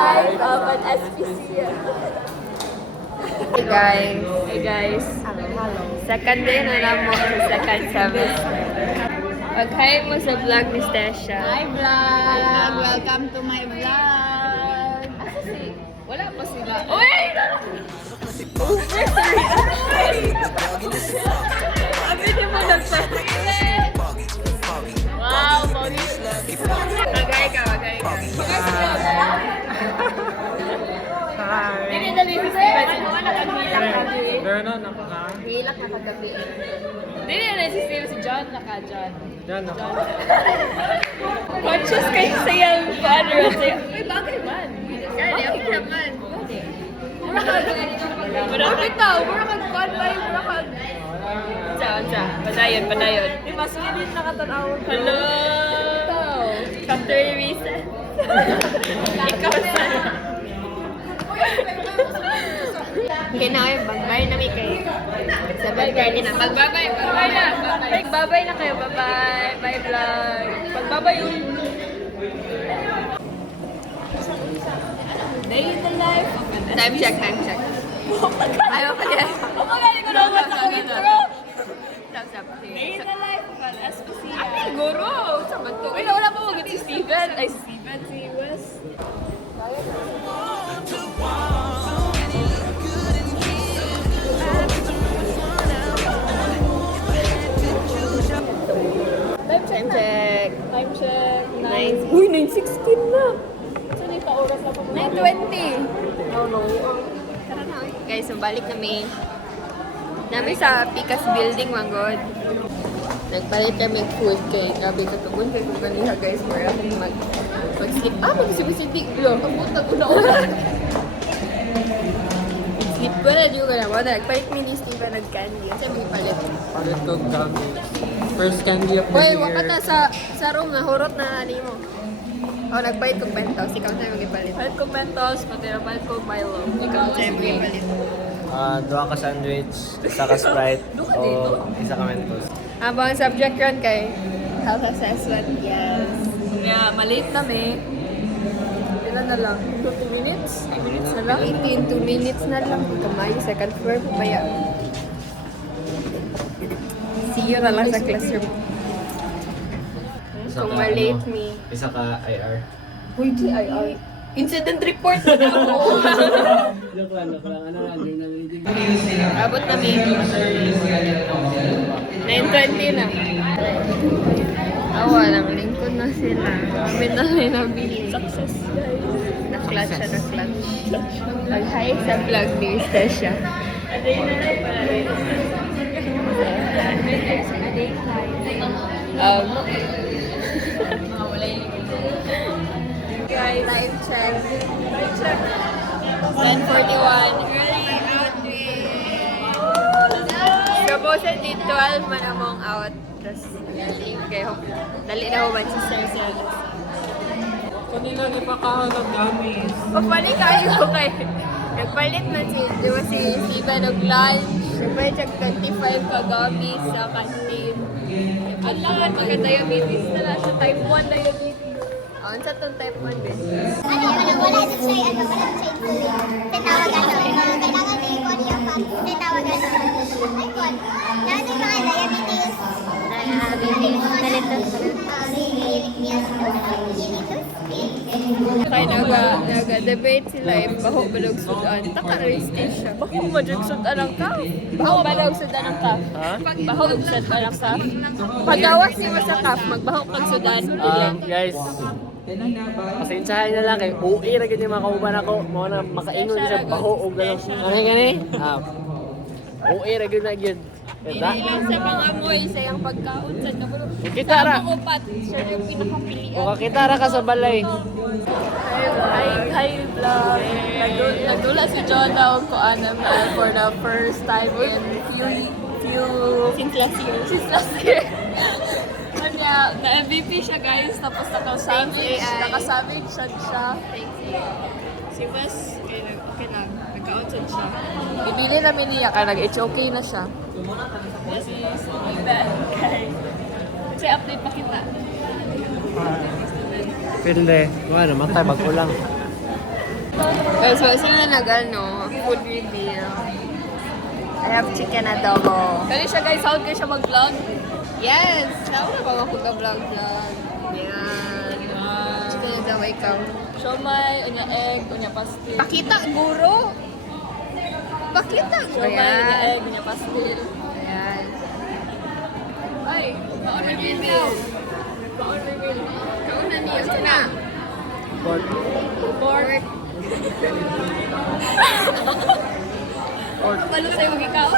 life of an SPC. Hey guys. Second day na namo sa second semester. Pag-hi mo sa vlog ni Stasha. Hi vlog! Welcome to my vlog! Wala pa sila. Uy! Abi mo nagpapili. Wow, bonus. Magay ka. Hi! Hindi na dali sa Steven. Ano ka nakagilak kagabi? Vernon, ako ka? Hilak na kagabi. Hindi na si Steven, si John John. Diyan ako. Conscious kayo sa yung banner. May bagay man. Kaya, okay naman. Mura bitaw, mura kag-fun ba yung mura kag... Sa. Padayon. Di ba, sige din nakatanawag. Hello! After recess. Ikaw sa... Kinaoy, bagbay na may kayo. Sabay na. Magbabay na. Magbabay na kayo. Bye-bye. Bye vlog. Pagbabay yun. Day in the life of an Time check. Ayaw pa din. Magaling ko naman sa intro. Stop. Day in the life of an SPC. Ay, guro! Sabat ko. Uy, wala pa magiging si Steven. Ay, si Steven, si Wes. Time check. Time check. 9. Uy, 9:16 na. Saan yung pa-oras na pa? 9:20. No. Guys, balik kami. Nami sa Picas Building, Manggod. Nagpalit kami food kay grabe katugon kay kung kanina guys para akong mag-sleep. Mag-sleep. Pagpunta ko na ulan. Sleep ko na yung gana mo. Nagpalit mi ni Steven nag-candy. Kasi may palit. Palit kong gummy. First candy of the Hoy, year. wakata sa room na hurot na nani mo. Nagpalit kong pentos. Ikaw sa'yo mag-ipalit. Palit ko Mentos, pati na palit ko Milo. Ikaw, Sa'yo mag-ipalit. Dua ka sandwich, isa ka Sprite, o isa ka Mentos. Habang subject yun kay health assessment. Yes. Kaya, maliit kami. Ilan na lang? 2 minutes? 2 minutes na lang? 18, 2 minutes na lang. Kamayo, second floor, pabaya. See you na lang sa classroom. Kung malate me. Isa ka IR. Uy, DIR. Incident report na ako. Joke lang. Ano lang, journalism. Abot kami. 9:20 na. Awa lang, lingkod na sila. Kami na rin nabili. Success, guys. Na-clutch siya, na-clutch. Mag-hi sa vlog ni Stasha. Guys, Time check. 10:41. Supposedly 12 man among out. Tapos, dali na ho ba si Sir Service? Kanina ipakahan ng gummies. Papalit kayo kay nagpalit na si Steven og lunch. Nagpalit siya 25 kagamis sa canteen. Ang lahat, magka-diabetes na lang siya. Type 1 diabetes. Ang sa itong type 1 din. Wala din siya, wala din siya included. Tinawag kailangan may icon yung pag tinawag icon. Lahat yung mga diabetes, Kaya naga-debate sila eh. Baho balog sudan. Taka-restate siya. Baho madrugsundan ang ka. Baho balog sudan ang ka. Ha? Baho sudan ang ka. Pagawas niyo sa kaf, magbaho pag sudan. Guys, pasensyahan na lang kay uwi ra gid mga kauban ako. Mo na makaingon sa baho og galos. Ano gani? Uwi ra gid na gyud. Ganda. Ilang sa mga amoy sa iyang pagkaon sa kabulo. Kita ra. Sa upat, siya yung pinakapilian. O kakita ra ka sa balay. Hi vlog. Nagdula si John daw ko for the first time in few Since last year. since last year. Kanya, na-MVP siya guys, tapos Thanks, AI. naka-savage siya. Si Wes, okay na. Nagka-outside siya. Bibili namin niya, kaya nag-HOK na siya. Si Steven. Kasi update pa kita. Pilde. Ano, matay bago lang. Guys, so sila nag-ano, food reveal. I have chicken adobo. Kali siya guys, sound kayo siya mag-vlog. Yes! Saan na ba vlog? Yan. Chicken adobo, ikaw. Siomay, unya egg, unya pastil. Pakita, guro! Pakita! Siomay, unya egg, unya pastil. Ayan. Ay, baon reveal. Baon reveal. Kauna niyo, sana. Pork. Pork. Ano sa'yo mag-ikaw?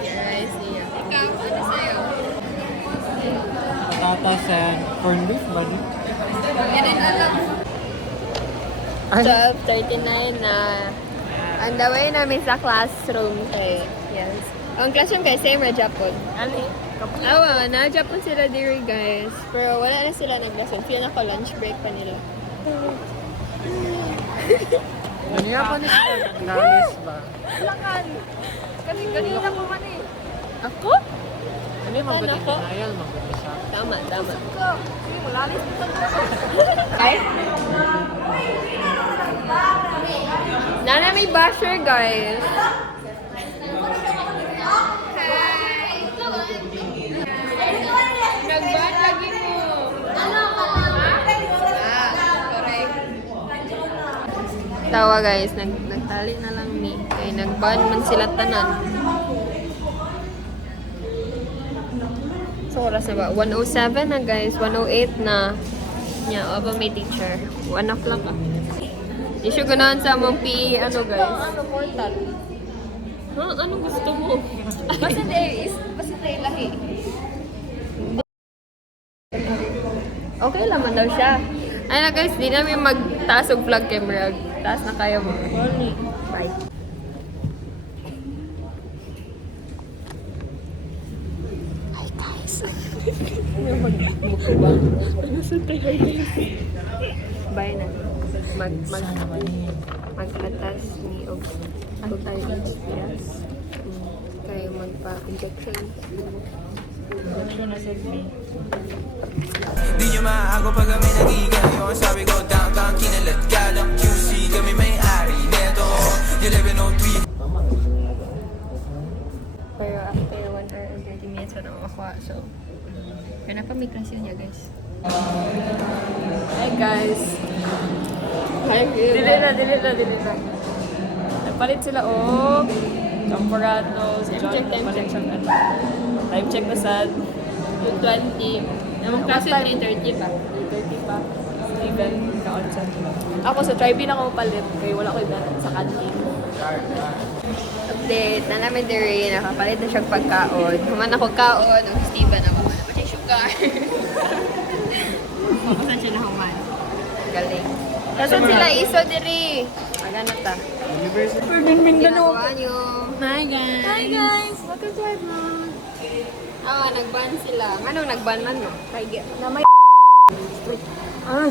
Yes, yeah. Ikaw, ano sa'yo? Patatas and corned beef ba niyo? Yan din alam. 12:39 na. On the way namin sa classroom kay. Yes. Ang classroom kay same ra Japon. Ano eh? Awa, na Japon sila diri guys. Pero wala na sila naglason. Feel na ko lunch break pa nila. Ano yan pa niya? Nalis ba? Lakan. Kanina mo man eh. Ako? Ano yung mabuti Ano ko? na yan? Mabuti siya. Tama. Ko. Sige, malalis mo sa Ay? Nana may basher guys. Nag-ban lagi mo. Correct. Tawa guys, nagtali na lang ni. Kaya nag-ban man sila tanan. So, oras na ba? 1:07 na guys. 1:08 na. Yeah, aba may teacher. 1 o'clock ah. Issue ganahan sa among PE, ano guys? Ano, portal? Ha? Anong gusto mo? Basta there is, basta tayo lahi. Okay laman daw siya. Ay na guys, di namin magtaas og vlog camera. Taas na kayo mo. Bye. Hi guys. Bye na. Magpatas ni og ako tayo experience. Kayo magpa-injection. Di nyo maago pag kami nagiging Yung sabi ko downtown kinalat galang QC Kami may-ari neto 11:03 Pero after 1 hour and 30 minutes wala akong makuha. So, kaya na pa may class yun niya guys. Hi guys. Hi, Dili na. Nagpalit sila og Champuratos, Time check. Time check na sad. 2:20. Namang class yun 3:30 pa. 3:30 pa. Steven, kaon siya. Ako sa Tribe na ako palit kaya wala ko yung sa canteen. Update na namin diri, nakapalit na siya pagkaon. Human ako kaon, ang Steven ako. Wala pa siya sugar. Mapasan siya na human. Galing. Kasan sila iso diri? Magana ta. Ginagawa niyo. Hi guys! Welcome to our vlog. Nag-ban sila. Anong nag-ban man no? Kaya Na may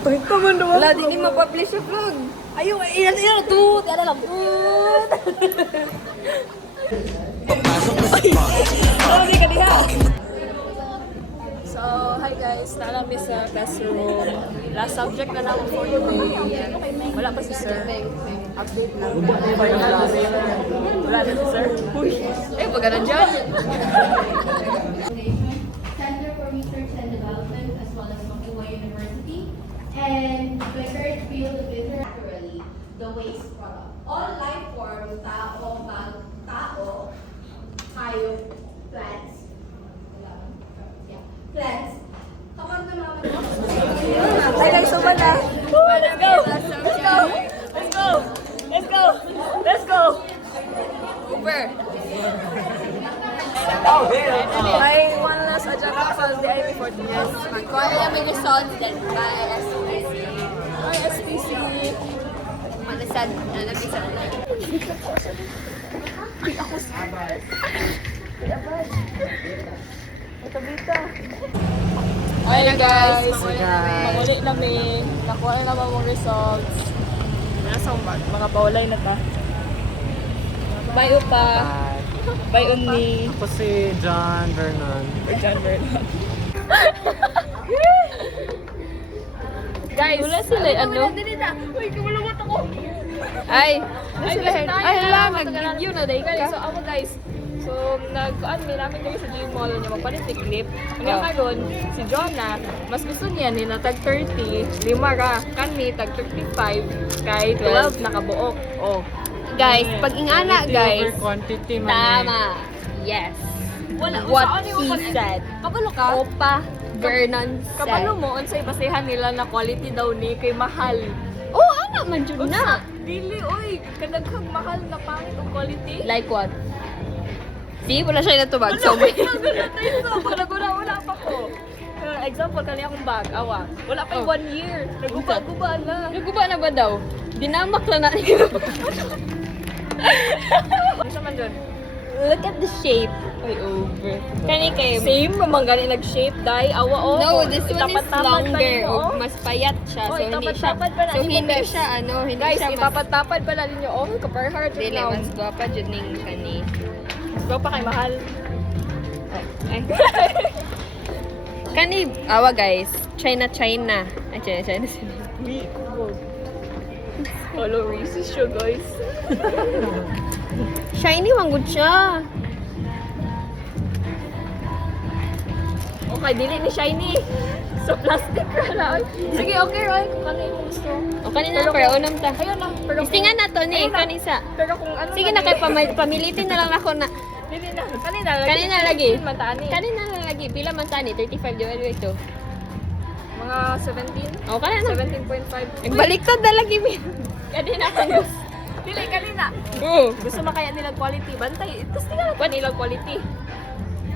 strict ka man daw. wala, di ni ma-publish yung vlog. Ayaw, ilan tut. Ano lang, tut. Oh, di ka diha. So, hi guys. Nalami sa classroom. Last subject na naman for today. Wala pa si sir. Update na. Wala na si sir. Eh, baga na dyan. Center for Research and Development as well as Makuha University and the current field of naturally the waste product. All life forms, tao, tao, hayop, plants. Yeah, plants. Kapag naman Hi guys, so na. Let's go! Let's go! Uber. Ay, one last adjunct for the IB 14 years. Magkuha na namin results then by SPC. Ay, SPC. Malasad. Nalabisan. Ito dito. Hi guys. Manguli namin. Nakuha na naman mong results. Nasa umbag. Mga bawlay na ta. Bye upa. Bye Unni. Ako si John Vernon. John Vernon. Guys, Wala sila, ano? Uy, kumulungot ako. Ay, Ay, lang, nag-video na dahil Guys, ka. so ako guys, so may namin kami sa Gym Mall niya magpalit ni clip. Kaya Oh. karon si Jonah, mas gusto niya ni na tag 30, lima ra, kami tag 35, kay 12 nakabuok. Oh. Guys, pag ingana, guys. quantity Tama. Yes. Wala What unsa ano yung he said. Kabalo ka? Opa Vernon said. Kabalo mo unsay basehan nila na quality daw ni kay mahal. Oh, ana man jud na. Dili oy, kadaghang mahal na pangit ang quality. Like what? See, wala siya natubag. So, Wala pa ko. Example, kanina akong bag, awa. Wala pa yung Oh. 1 year. Naguba-guba na. naguba na ba daw? Dinamak lang na. Ano naman dyan? Look at the shape. Ay, over. Kani kay... Same, naman gani nag-shape, dye, awa, oh. No, this one is Itapat-tapat pa longer. ninyo, oh. Mas payat siya. Oh, So, hindi siya... itapat-tapat pa na. So, Hindi hindi best. siya, ano, hindi Guys, siya mas... itapat-tapad pala ninyo, oh. Kapar-heart. Dili, mas guwapa dyan ning kani. Ikaw pa kay mahal. Ay. Kani, awa guys. China. Ay, China sila. Hello, racist siya, guys. Shiny, manggod siya. Okay, dili ni shiny. So, plastic ra lang. Sige, okay, Roy. Kung ano yung gusto. O, kanina Pero pero kung- unam ta. Ayun na. Pero Istingan na to ni, Ayun na. kanisa. Pero kung ano Sige na, kay pamilitin na lang ako na. Dili na. Kanina lagi. Kanina lagi. Matani. Kanina na lagi. Pila man tani? 35 divided by 2. Mga 17. O, kanina. 17.5. Nagbaliktad na lagi, Min. Kanina ko. Dili, kanina. Oo. Gusto makaya nilang quality. Bantay. Tapos tingnan pa nilang quality.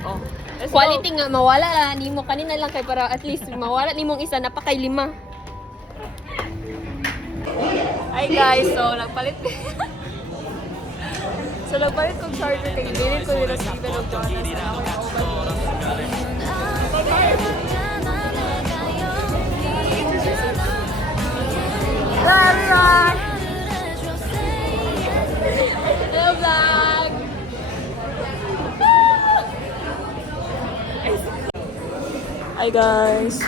Oh. Let's Quality go. nga, mawala na nimo. Kanina lang kay para at least mawala nimong isa, napakay 5. Hi guys, so nagpalit So nagpalit kong charger kay Bilin ko nila Steven o Jonas na ako yung over. Hello vlog! Hi guys!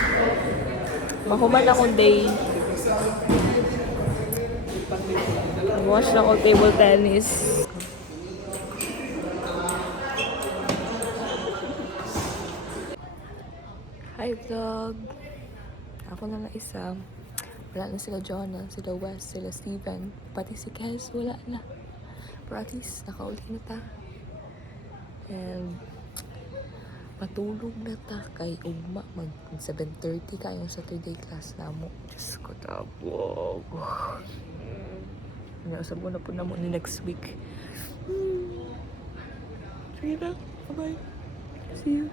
Mahuman akong day. Watch na ako table tennis. Hi vlog! Ako na lang isa. Wala na sila Jonah, sila Wes, sila Steven. Pati si Kes, wala na. Pero at least, nakauli na ta. And, matulog na ta kay ugma. Mag 7:30 kayong Saturday class na mo. Diyos ko, tabog. Nasabo na po na mo ni next week. Sige na. Bye-bye. See you.